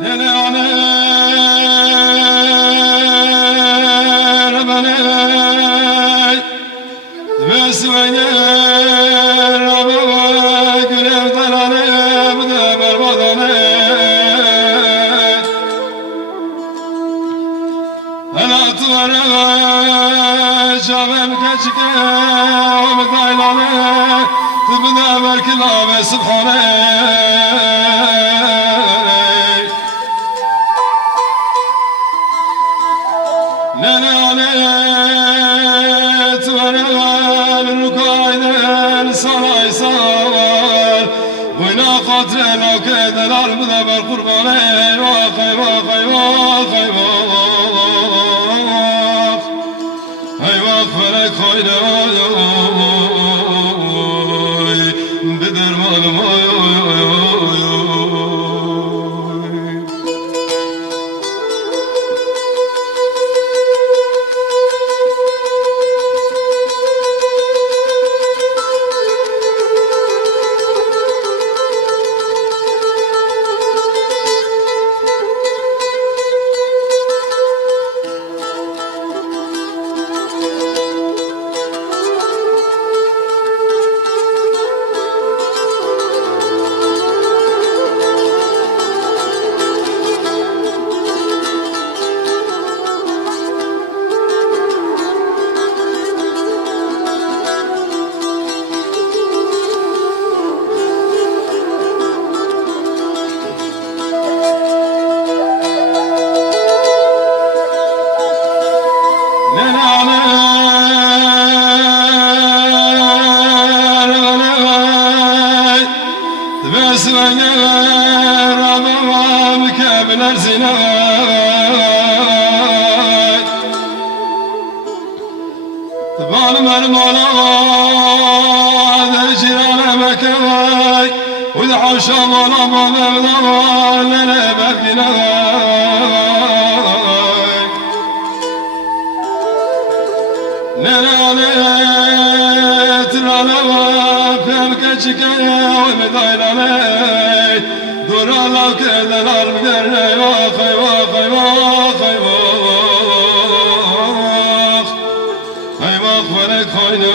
Nene bana Vesvene Rabba Gülev Dalane Bıda Berbadane Halat vara Şavem Kaçike Omdaylane Bıda Berkila ve Subhane Nenanet verevel Rukaydel saray savar Oyna katren o kederler Bu da ber kurban eyvah eyvah eyvah eyvah Eyvah felek haydi oy Bir dermanım oy Vesvene Rabba mükemmeler zinay Tıbanım elim ola Dercirane mekevay Uydu havşam ola Mevla Lele berginay Nenalet Raleva Pemkeçike Oymedaylane Duralav kedeler Mgerne Eyvah eyvah eyvah eyvah Eyvah felek haydi